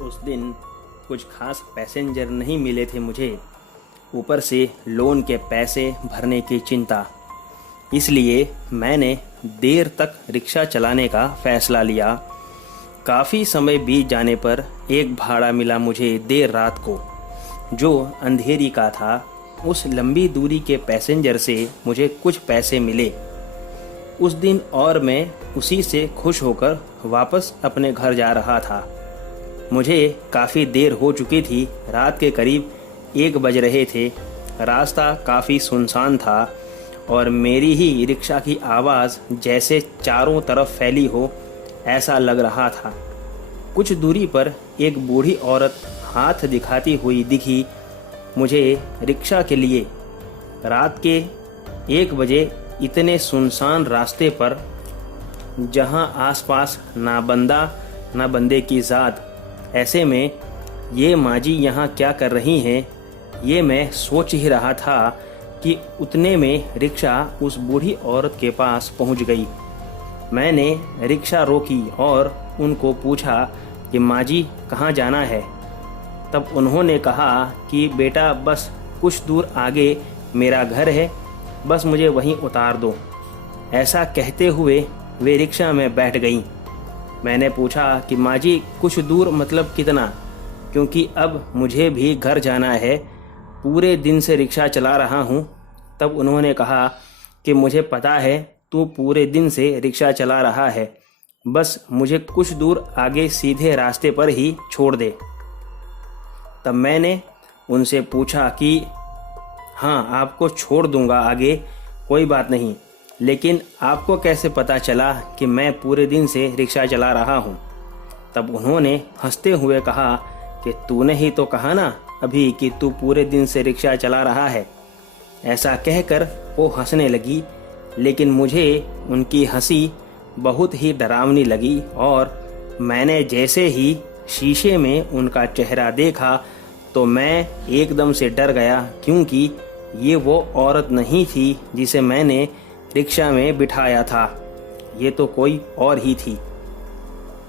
उस दिन कुछ खास पैसेंजर नहीं मिले थे मुझे, ऊपर से लोन के पैसे भरने की चिंता। इसलिए मैंने देर तक रिक्शा चलाने का फ़ैसला लिया। काफ़ी समय बीत जाने पर एक भाड़ा मिला मुझे देर रात को, जो अंधेरी का था। उस लंबी दूरी के पैसेंजर से मुझे कुछ पैसे मिले उस दिन और मैं उसी से खुश होकर वापस अपने घर जा रहा था। मुझे काफ़ी देर हो चुकी थी, रात के करीब 1 बज रहे थे। रास्ता काफ़ी सुनसान था और मेरी ही रिक्शा की आवाज़ जैसे चारों तरफ फैली हो ऐसा लग रहा था। कुछ दूरी पर एक बूढ़ी औरत हाथ दिखाती हुई दिखी मुझे रिक्शा के लिए। रात के 1 बजे इतने सुनसान रास्ते पर, जहां आसपास ना बंदा ना बंदे की ज़ात, ऐसे में ये माजी यहाँ क्या कर रही हैं, ये मैं सोच ही रहा था कि उतने में रिक्शा उस बूढ़ी औरत के पास पहुँच गई। मैंने रिक्शा रोकी और उनको पूछा कि माजी कहाँ जाना है। तब उन्होंने कहा कि बेटा बस कुछ दूर आगे मेरा घर है, बस मुझे वहीं उतार दो। ऐसा कहते हुए वे रिक्शा में बैठ गईं। मैंने पूछा कि माजी कुछ दूर मतलब कितना, क्योंकि अब मुझे भी घर जाना है, पूरे दिन से रिक्शा चला रहा हूँ। तब उन्होंने कहा कि मुझे पता है तू पूरे दिन से रिक्शा चला रहा है, बस मुझे कुछ दूर आगे सीधे रास्ते पर ही छोड़ दे। तब मैंने उनसे पूछा कि हाँ, आपको छोड़ दूंगा आगे, कोई बात नहीं, लेकिन आपको कैसे पता चला कि मैं पूरे दिन से रिक्शा चला रहा हूँ। तब उन्होंने हंसते हुए कहा कि तूने ही तो कहा ना अभी कि तू पूरे दिन से रिक्शा चला रहा है। ऐसा कहकर वो हंसने लगी, लेकिन मुझे उनकी हंसी बहुत ही डरावनी लगी और मैंने जैसे ही शीशे में उनका चेहरा देखा तो मैं एकदम से डर गया, क्योंकि ये वो औरत नहीं थी जिसे मैंने रिक्शा में बिठाया था, ये तो कोई और ही थी।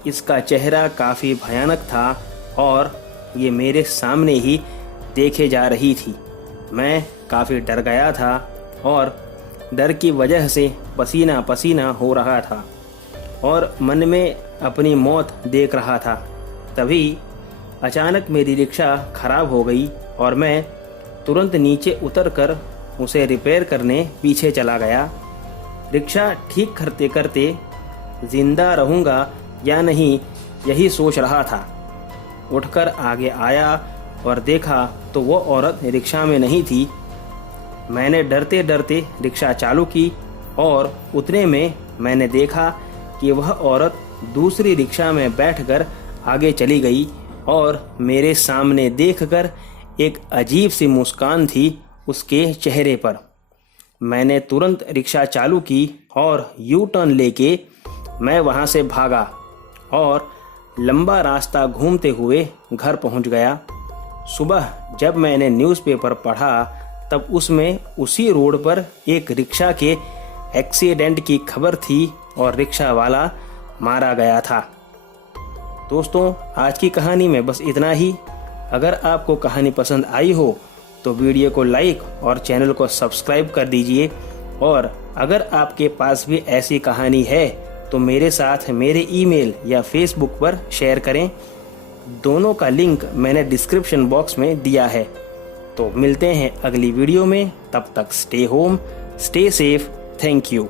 इसका चेहरा काफ़ी भयानक था और ये मेरे सामने ही देखे जा रही थी। मैं काफ़ी डर गया था और डर की वजह से पसीना पसीना हो रहा था और मन में अपनी मौत देख रहा था। तभी अचानक मेरी रिक्शा खराब हो गई और मैं तुरंत नीचे उतरकर उसे रिपेयर करने पीछे चला गया। रिक्शा ठीक करते करते जिंदा रहूँगा या नहीं यही सोच रहा था। उठकर आगे आया और देखा तो वो औरत रिक्शा में नहीं थी। मैंने डरते डरते रिक्शा चालू की और उतने में मैंने देखा कि वह औरत दूसरी रिक्शा में बैठकर आगे चली गई और मेरे सामने देखकर एक अजीब सी मुस्कान थी उसके चेहरे पर। मैंने तुरंत रिक्शा चालू की और यू टर्न लेके मैं वहाँ से भागा और लंबा रास्ता घूमते हुए घर पहुँच गया। सुबह जब मैंने न्यूज़पेपर पढ़ा तब उसमें उसी रोड पर एक रिक्शा के एक्सीडेंट की खबर थी और रिक्शा वाला मारा गया था। दोस्तों, आज की कहानी में बस इतना ही। अगर आपको कहानी पसंद आई हो तो वीडियो को लाइक और चैनल को सब्सक्राइब कर दीजिए, और अगर आपके पास भी ऐसी कहानी है तो मेरे साथ मेरे ईमेल या फेसबुक पर शेयर करें। दोनों का लिंक मैंने डिस्क्रिप्शन बॉक्स में दिया है। तो मिलते हैं अगली वीडियो में, तब तक stay home, stay safe, thank you.